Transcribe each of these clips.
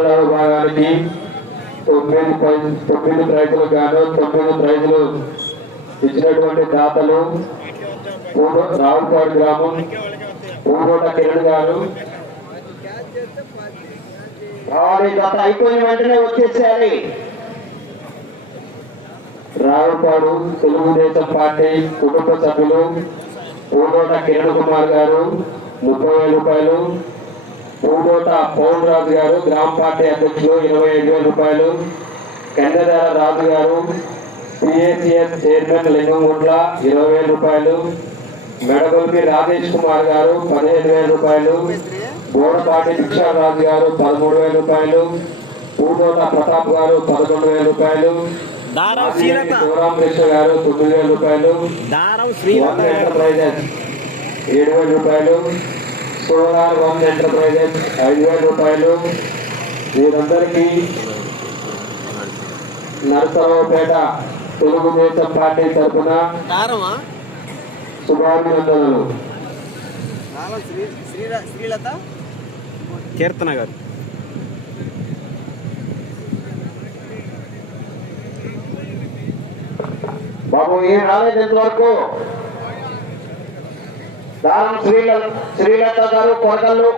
రెండు విభాగానికి తొమ్మిది తొమ్మిది ప్రైజులు గాను తొమ్మిది ప్రైజులు ఇచ్చినటువంటి దాతలు రావుపాడు గ్రామం పూర్వట కిరణ్ గారు. గత అయిపోయిన వెంటనే వచ్చేసేయాలి. రావుపాడు తెలుగుదేశం పార్టీ కుటుంబ సభ్యులు పూర్వట కిరణ్ కుమార్ గారు ముప్పై రూపాయలు పూడోట పౌన్ రాజు గారు గ్రామ పార్టీ అధ్యక్షులు ఇరవై ఐదు వేల రూపాయలు. కందదార రాజు గారు పిఏసిఎస్ చైర్మన్ లింగంగుంట్ల ఇరవై వేల రూపాయలు. మెడగొల్పి రాజేష్ కుమార్ గారు పదిహేను వేల రూపాయలు. బోడపాటి భిక్షారాజు గారు పదమూడు వేల రూపాయలు. పూడోట ప్రతాప్ గారు పదకొండు వేల రూపాయలు. దారం శ్రీలత. శివరాం కృష్ణ గారు తొమ్మిది వేల రూపాయలు. ఏడు వేల రూపాయలు. సోలార్ వన్ ఎంటర్ప్రైజెస్ ఐదు వేల రూపాయలు. వీరందరికీ నరసరావుపేట తెలుగుదేశం పార్టీ తరఫున శుభాభినందనలు. కీర్తన గారు. బాబు ఏం రాలేదు ఇంతవరకు? దారం శ్రీల శ్రీలత గారు కొరకల్లు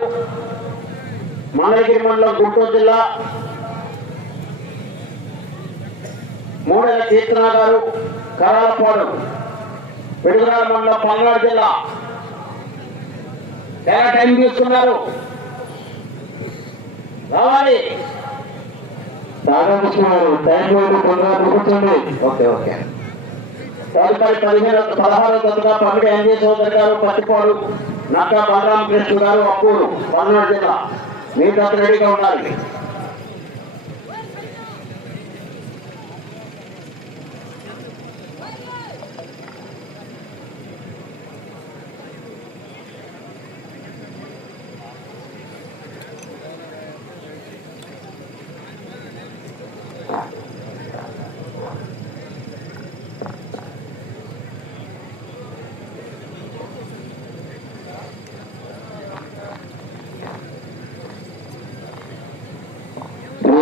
మంగళగిరి మండలం గుంటూరు జిల్లా. మూడేళ్ళ కీర్తన గారు కరాలపాడు పిడుగురాల మండలం పల్నాడు జిల్లా. చాలా టైం తీసుకున్నారు. రావాలి. టైం లేదు తొందరగా కూర్చోండి ఓకే ఓకే. తదుపరి పదిహేను పదహారు తొమ్మిదిగా పండుగ ఎన్జీ చౌదరి గారు పట్టిపాడు నక్క బలరామకృష్ణ గారు అప్పూరు పల్నాడు జిల్లా. మీరు రెడీగా ఉండాలి.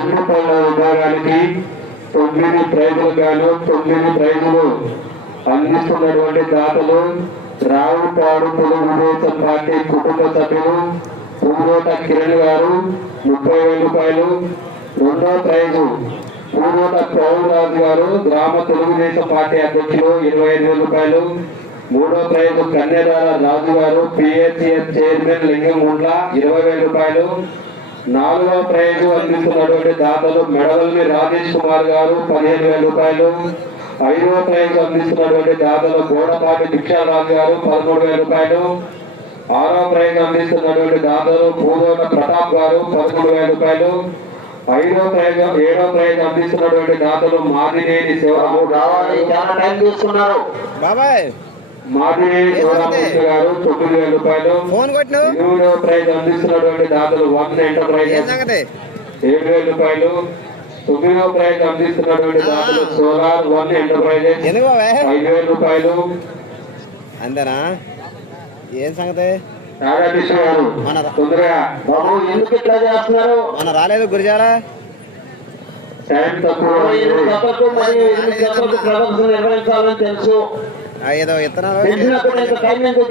రెండు పళ్ళ విభాగానికి తొమ్మిది ప్రైజులు గాను తొమ్మిది ప్రైజులు అందిస్తున్నటువంటి దాతలు రావుపాడు తెలుగుదేశం పార్టీ కుటుంబ సభ్యులు పూర్వత కిరణ్ గారు ముప్పై వేల రూపాయలు. రెండో ప్రైజు పూర్వత పౌరరాజు గారు గ్రామ తెలుగుదేశం పార్టీ అధ్యక్షులు ఇరవై ఐదు వేల రూపాయలు. మూడో ప్రైజు కన్యదార రాజు గారు పిఎస్సిఎస్ చైర్మన్ లింగం గుండ్ల ఇరవై వేల రూపాయలు. నాలుగవ ప్రైజు అందిస్తున్నటువంటి దాతలు మెడవల్ని రాజేష్ కుమార్ గారు పదిహేను వేల రూపాయలు. ఐదవ ప్రైజు అందిస్తున్నటువంటి దాతలు గోడపాటి భిక్షారాజు గారు పదమూడు వేల రూపాయలు. ఆరవ ప్రైజు అందిస్తున్నటువంటి దాతలు పూదోట ప్రతాప్ గారు పదమూడు వేల రూపాయలు. ఐదవ ప్రైజు ఏడవ ప్రైజు అందిస్తున్నటువంటి దాతలు మాదినేని బాబు రావాలి. శివరాము చాలా టైం తీసుకున్నారు బాబాయ్. గారు తొమ్మిది వేల రూపాయలు. ఫోన్ కొట్టిను? ఎనిమిదవ ప్రైజ్ అందిస్తున్నటువంటి దాతలు వన్ ఏం ఎంటర్ప్రైజెస్ సంగతి? ఏడు వేల రూపాయలు. తొమ్మిదవ ప్రైజ్ అందిస్తున్నటువంటి దాతలు సోలార్ వన్ ఎంటర్ప్రైజెస్. ఐదు వేల రూపాయలు. అంతేనా? ఏం సంగతి? రాధాకృష్ణ గారు మన తొందరగా. బాబు ఎందుకు ఇట్లా చేస్తున్నారు? మన రాలేదు గురిజాల? టైం తక్కువ. మరియు ప్రదర్శన నిర్వహించాలని తెలుసు. ఏదో ఇత్తనాలు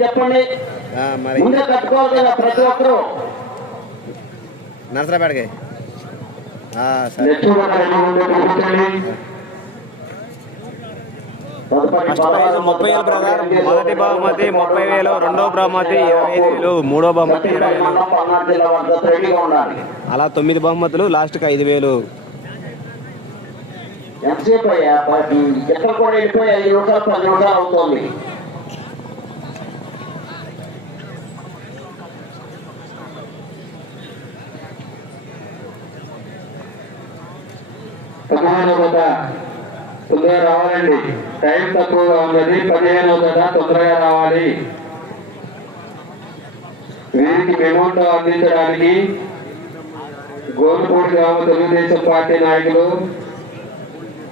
చెప్పండి? మరి. ప్రతి ఒక్కరు. నరసరాపేటకి. ఆ, సరే. ఫస్ట్ ప్రైజ్ ముప్పై వేలు బ్రదర్. మొదటి బహుమతి ముప్పై వేలు రెండో బహుమతి ఇరవై ఐదు వేలు మూడో బహుమతి ఇరవై వేలు. అలా తొమ్మిది బహుమతులు లాస్ట్కి ఐదు వేలు. ఎంతసేపు అయ్యా? ఎక్కడ కూడా వెళ్ళిపోయి ఐదు నిమిషాలు పది నిమిషాలు అవుతుంది. పదిహేను జత తొందరగా రావాలండి. టైం తక్కువగా ఉన్నది పదిహేను జత తొందరగా రావాలి. వీరికి మెమోటో అందించడానికి గోల్పూడి గ్రామ తెలుగుదేశం పార్టీ నాయకులు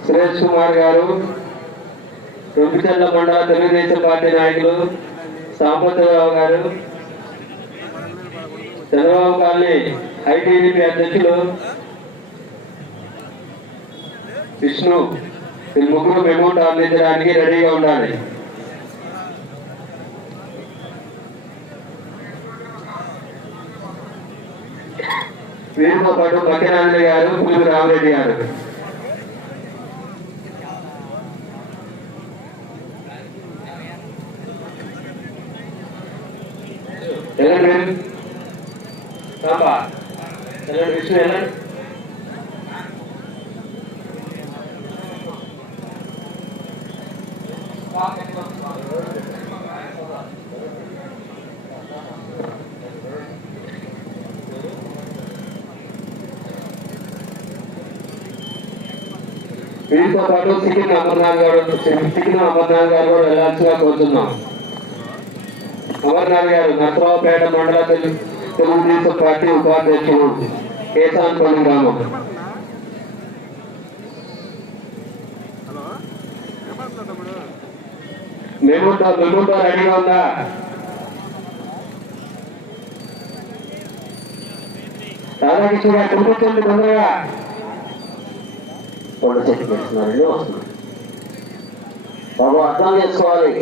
సురేష్ కుమార్ గారు రొంపిచర్ల మండల తెలుగుదేశం పార్టీ నాయకులు సాంపతిరావు గారు చంద్రబాబు కాలనీ ఐటీడీపీ అధ్యక్షులు విష్ణు ఈ ముగ్గురు మెమోట్ అందించడానికి రెడీగా ఉండాలి. వీరితో పాటు మక్కినారాయణ గారు పులుగు రామరెడ్డి గారు. వెళ్ళండి మీరు. రాంబా. వెళ్ళండి విష్ణు వెళ్ళండి వీరితో పాటు సిక్కిం అమర్నాథ్ గారు సిక్కిం అమర్నాథ్ గారు కూడా వెళ్ళాల్సిగా కోరుతున్నాం అమర్నాథ్ గారు నసరావుపేట మండల తెలు- తెలుగుదేశం పార్టీ ఉపాధ్యక్షులు కేశాన్పల్లి గ్రామం మెమోటో మెమోటో రెడీగా ఉందా? రాధాకృష్ణ గారు కనిపించండి తొందరగా. వాళ్ళు చెక్ చేస్తున్నారండి వస్తున్నారు బాబు అర్థం చేసుకోవాలి.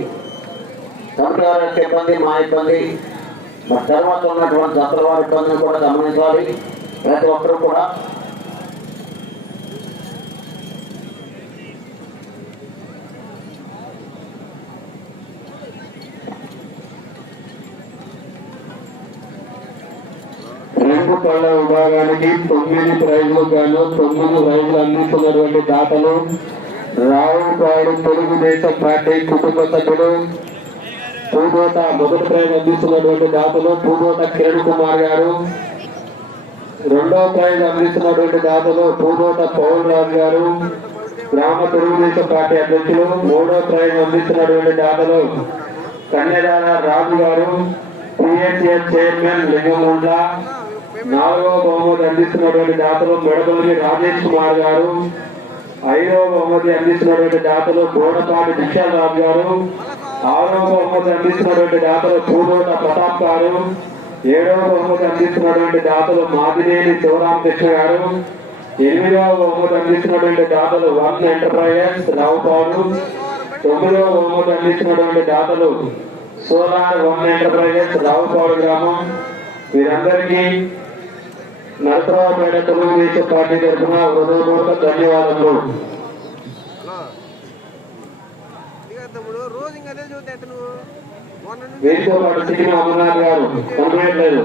కమిటీ వారి యొక్క ఇబ్బంది మా ఇబ్బంది. మరి తర్వాత ఉన్నటువంటి జతల వారి ఇబ్బందిని కూడా గమనించాలి. ప్రతి ఒక్కరు కూడా. రెండు పళ్ళ విభాగానికి తొమ్మిది ప్రైజ్లు గాను తొమ్మిది ప్రైజ్లు అందిస్తున్నటువంటి దాతలు రావుపాడు తెలుగుదేశం పార్టీ కుటుంబ సభ్యులు. పూదోట మొదటి ప్రైజ్ అందిస్తున్నటువంటి దాతలు పూదోట కిరణ్ కుమార్ గారు. రెండో ప్రైజ్ అందిస్తున్నటువంటి దాతలు పూదోట పవన్ రాజు గారు. గ్రామ తెలుగుదేశం పార్టీ అధ్యక్షులు. మూడో ప్రైజ్ అందిస్తున్నటువంటి దాతలు కన్యదాన రాజు గారు పిఎస్ఎస్ చైర్మన్ లింగముండ్ల నాలుగవ బహుమతి అందిస్తున్నటువంటి దాతలు మెడపల్లి రాజేష్ కుమార్ గారు. ఐదవ బహుమతి అందిస్తున్నటువంటి దాతలు గోడపాటి భిక్షారాజు గారు. ఆరవ బహుమతి అందిస్తున్నటువంటి దాతలు పూడోట ప్రతాప్ గారు ఏడవ బహుమతి అందిస్తున్నటువంటి దాతలు మాదినేని శివరామకృష్ణ గారు ఎనిమిదవ బహుమతి అందిస్తున్నటువంటి దాతలు వన్ ఎంటర్ప్రైజెస్ రావుపాడు తొమ్మిదవ బహుమతి అందిస్తున్నటువంటి దాతలు సోలార్ వన్ ఎంటర్ప్రైజెస్ రావుపాడు గ్రామం. వీరందరికీ నరసరావుపేట తెలుగుదేశం పార్టీ తరఫున హృదయపూర్వక ధన్యవాదములు ఇక తమ్ముడు రోజు ఇంకా అదే చూస్తే ఎట్ట నువ్వు మొన్న నుంచి వీరితో పాటు సిటీ అమర్నాథ్ గారు కనపడట్లేదు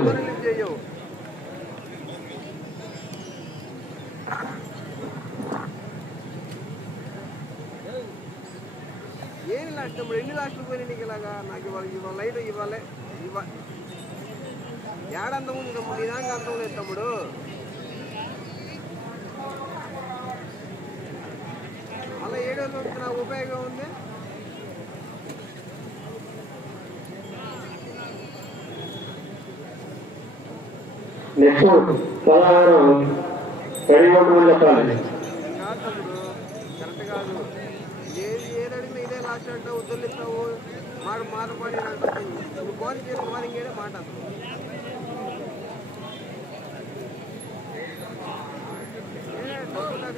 ఏమి లాస్ట్ తమ్ముడు ఎన్ని లాస్ట్లు పోయినాయి నీకు ఇలాగా? నాకు ఇవాళ ఇవాళ లైట్ ఇవ్వాలి. ఇవ్వ ఏడంతం ఉంది తమ్ముడు? నీ అంతం లేదు తమ్ముడు. మళ్ళీ ఏడు నాకు ఉపయోగం ఉంది నెక్స్ట్ పదహారు రెడీ ఉండమని చెప్పాలి కాదు తమ్ముడు కరెక్ట్ కాదు ఏది ఏది అడిగినా ఇదే లాస్ట్ అంటావు వదిలిస్తావు మాట మాట పాడి అంటావు నువ్వు కోరి చేసిన వారి ఇంకేనే మాట అసలు. ఏ, డబ్బు లేక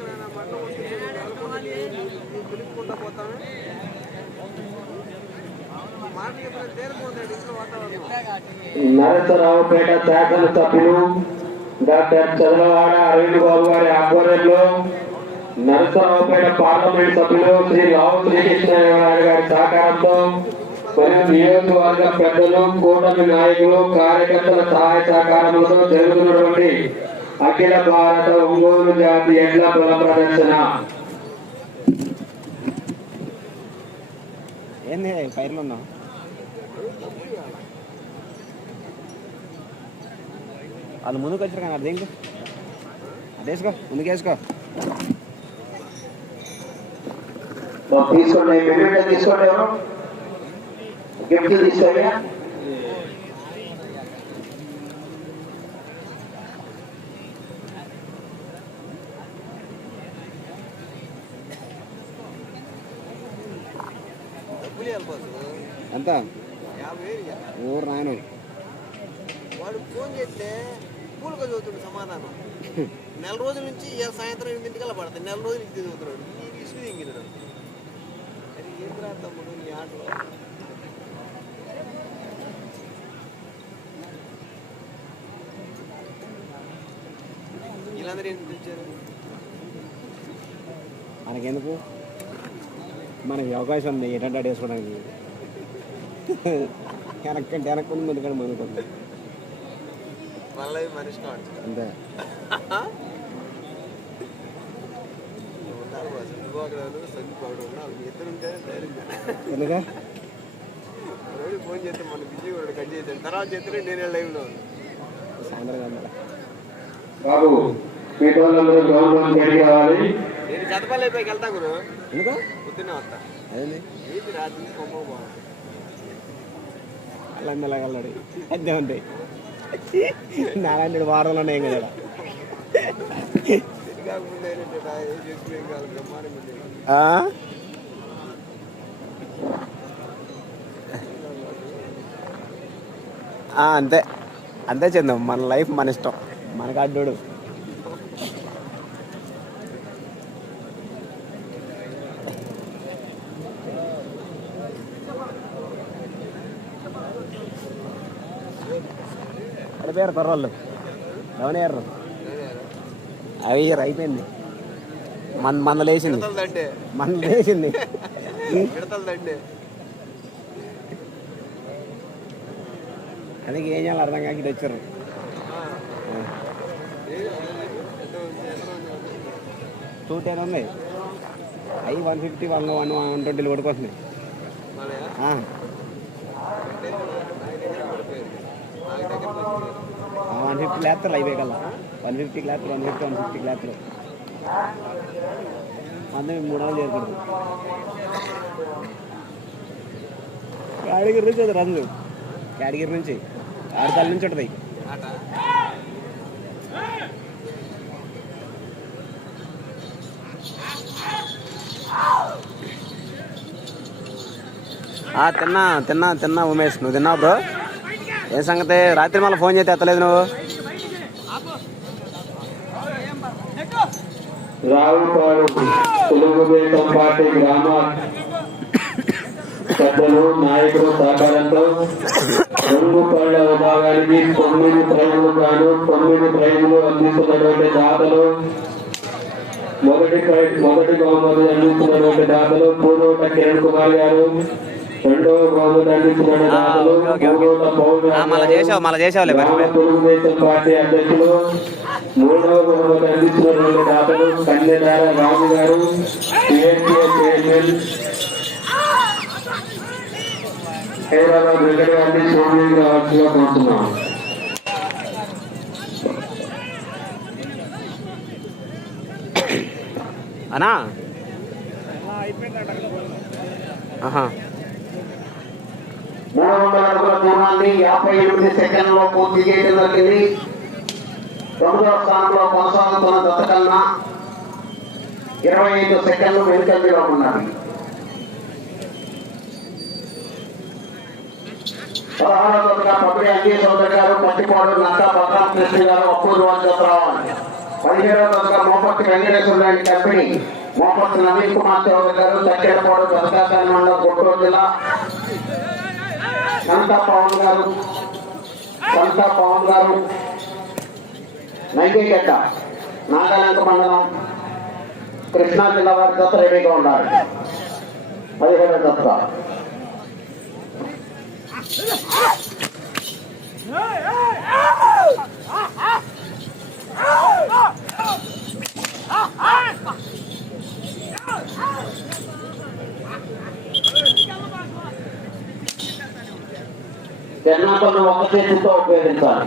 నాయనా, మటన్ వస్తుంది, నెలకొండ నీవు పిలుచుకుంటా పోతామే నరసరావుపేట శాసన సభ్యులు డాక్టర్ చంద్రవాడ అరవింద్ బాబు గారి ఆధ్వర్యంలో నరసరావుపేట పార్లమెంట్ సభ్యులు శ్రీ రావు శ్రీకృష్ణదేవరాయ గారి సహకారంతో మరియు నియోజకవర్గ పెద్దలు కూటమి నాయకులు కార్యకర్తల సహాయ సహకారములతో జరుగుతున్నటువంటి అఖిల భారత ఒంగోలు జాతి ఎడ్ల బల ప్రదర్శన. ఏంది పైర్లు ఉన్నావు? వాళ్ళు ముందుకు వచ్చారు కానీ అదేంటి అదేసుకో ముందుకు వేసుకో. తీసుకోండి తీసుకోండి గిఫ్ట్ తీసుకోండి. ఎంత. ఊరు నాయన వాడు ఫోన్ చేస్తే కూలుగా చదువుతుండు సమాధానం. నెల రోజుల నుంచి ఇవాళ సాయంత్రం ఎనిమిదింటికల్లా పడతాయి నెల రోజులు ఇది చదువుతున్నాడు. ఈ ఇసుకు దింగినాడు అది ఏం రాద్దాము నీ ఆటలో? వీళ్ళందరూ ఏం తెచ్చారు మనకెందుకు? మనకి అవకాశం ఉంది. ఏంటంటే వేసుకోవడానికి. వెనక్కంటే వెనక్కుండా ముందుకంటే ముందుకుంటుంది మళ్ళీ మనిషి కాదు అంతే. రోజు ఫోన్ చేస్తే మన బిజీ కూడా కట్ చేశాడు. తర్వాత చేస్తే నేనే లైవ్లో సాయంత్రం బాబు నేను వెళ్తా గురు. ఎందుకు? పొద్దున్నే వస్తా. అదేంది? ఏంటి రాత్రి కొమ్మ బాగుంది అలా మెల్లగల్లాడు అంతే అంతే నారాయణుడు వార్తలు ఉన్నాయి కదా. అంతే. అంతే చందం మన లైఫ్ మన ఇష్టం. మనకు అడ్డు పడిపోయారు కుర్రోళ్ళు ఎవరయ్యారు అవి అయిపోయింది. మన మన లేచింది. మన లేచింది. అందుకే ఏం చేయాలి అర్థం కాక ఇది వచ్చారు. టూ టెన్ ఉంది. అవి one fifty one one one ట్వంటీలు కొడుకొస్తున్నాయి వన్ ఫిఫ్టీ లేస్తారు అయిపోయి కల్లా వన్ ఫిఫ్టీ లేస్తారు వన్ ఫిఫ్టీ వన్ ఫిఫ్టీకి లేస్తారు అందరూ మూడు వందలు చేరుకుంటారు యాడగిరి నుంచి అది రంగు కేటగిరి నుంచి ఆరుతాల నుంచి ఉంటుంది ఆ, తిన్నా తిన్నా తిన్నా ఉమేష్. నువ్వు తిన్నావు బ్రో? ఏ సంగతి? రాత్రి మళ్ళీ ఫోన్ చేస్తే ఎత్తలేదు నువ్వు. రావుపాడు తెలుగుదేశం పార్టీ గ్రామ పెద్దలు నాయకుల సహకారంతో రెండు విభాగానికి తొమ్మిది ప్రైజులు గాను తొమ్మిది ప్రైజులు అందిస్తున్నటువంటి దాతలు మొదటి మొదటి బహుమతి అందిస్తున్నటువంటి దాతలు పూర్వట కిరణ్ కుమార్ గారు మళ్ళా చేసావు, మళ్ళా చేసావులే, మరి. గ్రామ తెలుగుదేశం పార్టీ అధ్యక్షులు మూడవ బహుమతి అందిస్తున్నటువంటి దాతలు కన్యదార రాజు గారు పిఎస్పీఎస్ చైర్మన్ హైదరాబాద్ వెంకట గారిని సోమని రావాల్సిగా కోరుతున్నాం. అనా ఆహా. మూడు వందల అడుగుల దూరాన్ని యాభై ఎనిమిది సెకండ్లో పూర్తి చేయడం జరిగింది. తొమ్మిదవ స్థానంలో కొనసాగుతున్న దశ కన్నా ఇరవై ఐదు సెకండ్లు వెనుకంజలో ఉన్నది పదహారవ దశగా పబ్లి అంజీ చౌదరి గారు పట్టిపాడు నక్క భద్రం కృష్ణ గారు అప్పూరు వద్ద రావాలి పదిహేడవ దశగా మోపత్తి వెంకటేశ్వర రెడ్డి కంపెనీ. మోపత్తి నవీన్ కుమార్ చౌదరి గారు తక్కేడపాడు దశకాశాని మండలం గుంటూరు జిల్లా. సంతా పవన్ గారు. సంత పవన్ గారు. నైకేగడ్డ నాగాలాంక మండలం. కృష్ణా జిల్లా వారి దత్త రెడీగా ఉండాలి. పదిహేడు దత్త الله وقضية التوبة للإنسان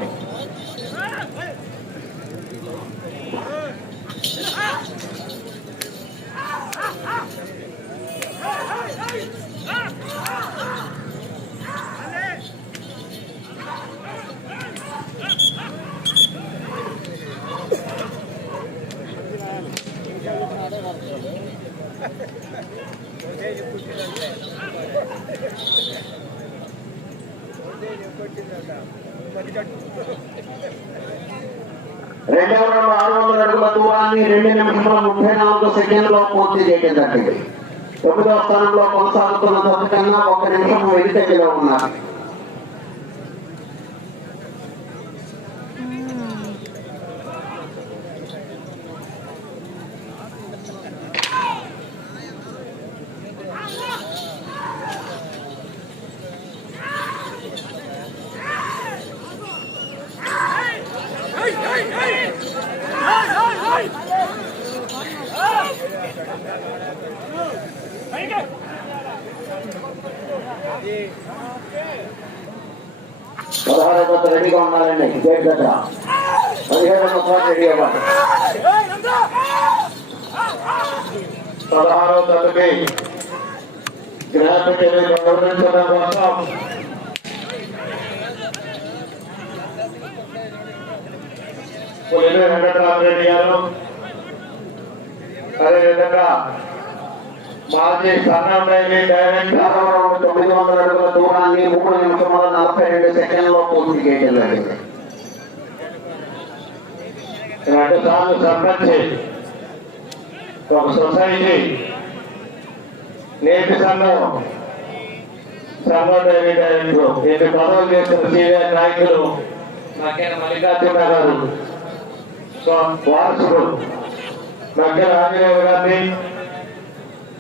రెండవ రెండు ఆరు వందల అడుగుల దూరాన్ని రెండు నిమిషముల పూర్తి చేయడం జరిగింది తొమ్మిదవ స్థానంలో కొనసాగుతున్న తొలి ఒక నిమిషం వెనుకలో ఉన్నారు జత గేట్ దగ్గర పదిహేడు మొత్తం రెడీ అవ్వాలి పదహారవ తరగతి. గ్రాఫిక్ గౌరవించడం కోసం వెంకటరామరెడ్డి గారు అదేవిధంగా మాజీ సన్నమైలి డైరెక్టర్ ఆరవ రౌండ్ తొమ్మిది వందల అడుగుల దూరాన్ని మూడు నిమిషముల నలభై రెండు సెకండ్లో పూర్తి రెండు సార్లు ఒక సొసైటీ. నేటి సంఘం. సంఘం డైరీ డైరెక్టర్ ఇది పదవులు చేసిన సీనియర్ నాయకులు? మల్లికార్జున గారు. వారసుడు. మక్కెన రాజీవ్ గారిని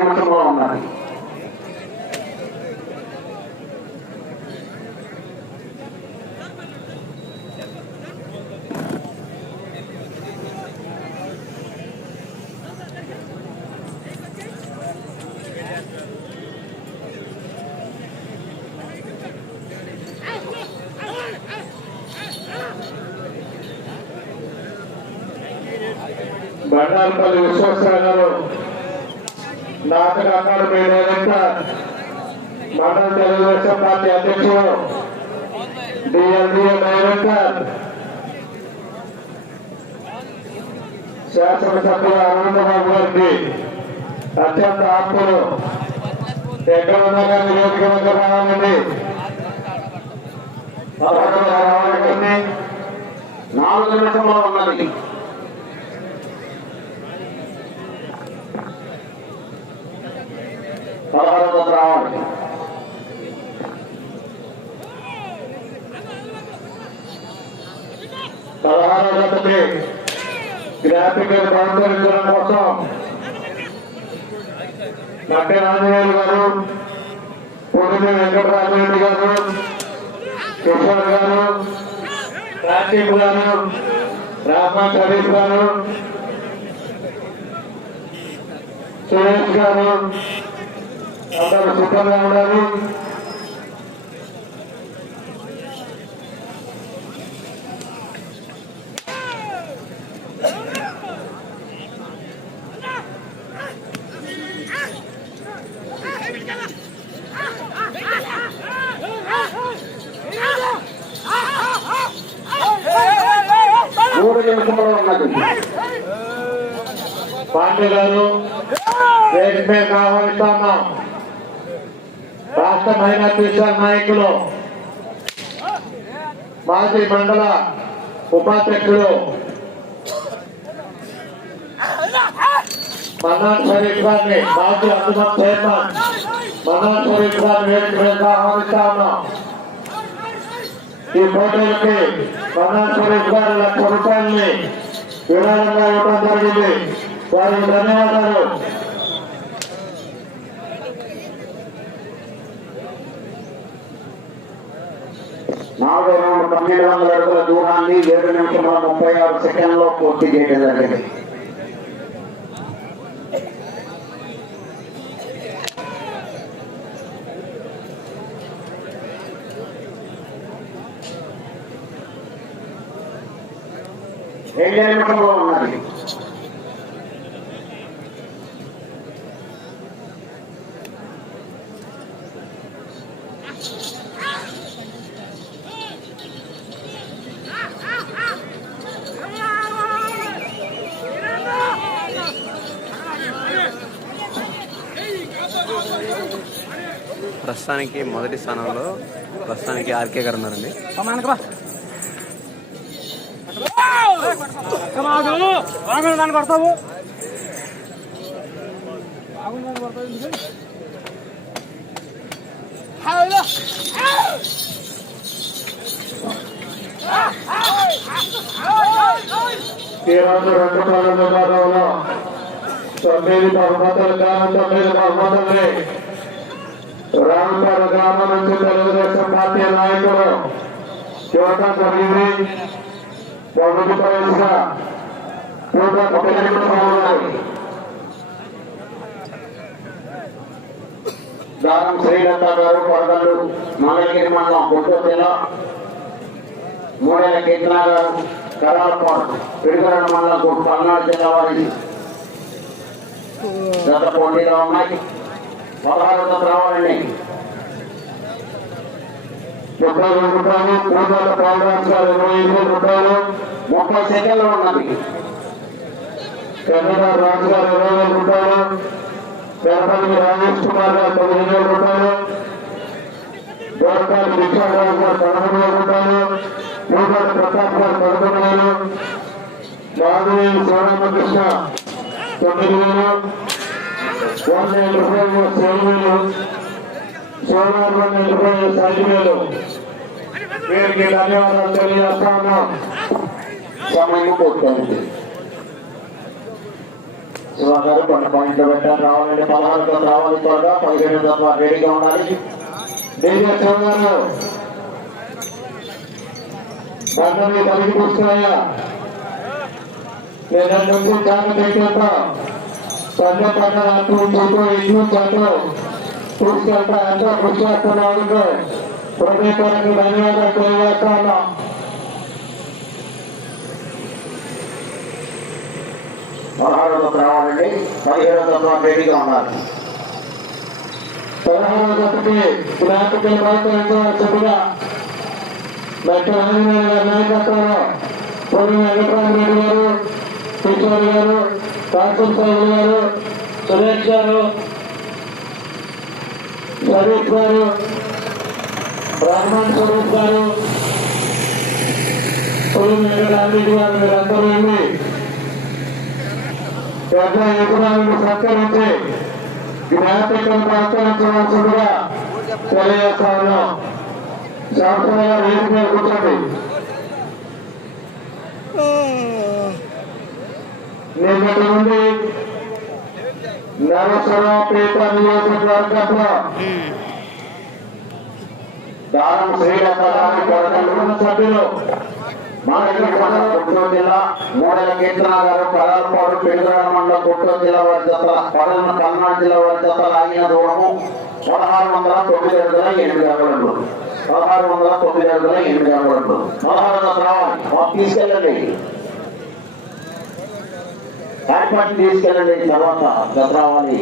ఐదు నిమిషంలో ఉన్నారు బండారపల్లి విశ్వేశ్వర గారు నాటక అకాడమీ డైరెక్టర్ మండల తెలుగుదేశం పార్టీ అధ్యక్షుడు డిఎల్డిఏ డైరెక్టర్ శాసనసభ్యులు అరవిందబాబు గారికి అత్యంత ఆత్మలు ఎక్కడ ఉన్నా కానీ నియోజకవర్గం రావాలండి పదకొండు రావాలండి నాలుగు నిమిషంలో ఉన్నది పదహారు వందల రావాలి పదహారవ గ్రాఫికల్ ప్రాంతరించడం కోసం నట్టి రాజవేలు గారు పొడిమి వెంకటరామరెడ్డి గారు కిషోర్ గారు రాజీవ్ గారు రామ్మన్ షరీఫ్ గారు సురేష్ గారు అందరూ సిద్ధంగా గారు మూడు నిమిషంలో ఉన్నది పాండే గారు వేదిక మీద ఆహ్వానిస్తున్నాం రాష్ట్ర మహిళా నాయకులు మాజీ మండల ఉపాధ్యక్షుడు మన్నాన్ షరీఫ్ గారిని మాజీ అందుబాటు చైర్మన్ మన్నాన్ షరీఫ్ గారిని ఆహ్వానిస్తా ఉన్నాం. ఈ పోటీలకి మన్నాన్ షరీఫ్ గారి లక్ష రూపాయలని విరాళంగా ఇవ్వడం జరిగింది. వారికి ధన్యవాదాలు. నాలుగు రౌండ్ పన్నెండు వందల అడుగుల దూరాన్ని ఏడు నిమిషముల ముప్పై ఆరు సెకండ్లో పూర్తి చేయడం జరిగింది. రెండు నిమిషంలో ఉన్నది. ప్రస్తుతానికి మొదటి స్థానంలో ప్రస్తుతానికి ఆర్కే గారు ఉన్నారండి. తొమ్మిది బహుమతులు గాను తొమ్మిది బహుమతుల్ని రామపేట గ్రామం నుంచి తెలుగుదేశం పార్టీ నాయకుడు యువత జరిగింది మొదటి ప్రైజ్గా దానం శ్రీలత గారు కొరగల్లు మంగళగిరి మండలం గుంటూరు జిల్లా మూడేళ్ళ కీర్తన గారు కరాలపాడు పిడుగురణ మండలం పల్నాడు జిల్లా వారి గత పోటీలో ఉన్నాయి. పదహారు వందలు రావాలండి ముప్పై రెండు రూపాయలు పూజల ప్రోగ్రామ్స్ గారు ఇరవై ఎనిమిది రూపాయలు ముప్పై సెకండ్లు ఉన్నది. కన్నడ రాజు గారు ఇరవై వేల రూపాయలు గణపతి రాజేష్ కుమార్ గారు తొమ్మిది వేల రూపాయలు గోడకాలి విశ్వరాజు గారు పదకొండు వేల రూపాయలు పూజల ప్రతాప్ గారు పదకొండు వేలు మాధవి శివరామకృష్ణ తొమ్మిది వేలు వంద రూపాయలు సేవ వేలు సోమవారం వంద రూపాయలు ఐదు వేలు వీరికి ధన్యవాదాలు తెలియజేస్తా ఉన్నాం సమయం పూర్తయింది శివగారు కొన్ని పాయింట్లు పెట్టారు రావాలంటే పదహారు వందలు రావాలి త్వరగా పదిహేను వందల రెడీగా ఉండాలి డీజే శివగారు పంతొమ్మిది కలిగి కూర్చున్నాయా నేను నుంచి చాలా పెట్టేస్తా పంట పంట అటు చూపు ఇటు చట్టు చూసుకుంటా ఎంతో కృషి చేస్తున్నాడు హృదయపూర్వక ధన్యవాదాలు తెలియజేస్తా ఉన్నాం పదహారు వందలు రావాలండి పదిహేడు వందల రెడీగా ఉండాలి పదహారవ జతకి జ్ఞాపకం ప్రోత్సహించవలసిందిగా డాక్టర్ ఆంజనేయ గారి నాయకత్వంలో పొడి వెంకటరామరెడ్డి గారు కిషోర్ గారు కాసం సాహెబ్ గారు సురేష్ గారు స్వరూప్ గారు బ్రాహ్మణ్ స్వరూప్ గారు పొడి గారు మీరందరూ వెళ్ళి పెద్ద ఎదురాలను సత్కరించి కూర్చోండి. నిన్నటి నుండి నరసరావుపేట నియోజకవర్గంలో దానం శ్రీలత గారి సభ్యులు మంగళగిరి గుంటూరు జిల్లా మూడల కీర్తన గారు కరాలపాడు పెనుగొండ మండలం గుంటూరు జిల్లా వారి జత పడన పల్నాడు జిల్లా వారి జత లాగిన దూరము పదహారు వందల తొమ్మిది వందల ఎనిమిది అడుగులు. పదహారు వందల తొమ్మిది వందల ఎనిమిది అడుగులు. పదహారు వందల తీసుకెళ్ళండి. ఏర్పాటు తీసుకెళ్ళిన తర్వాత జత రావాలి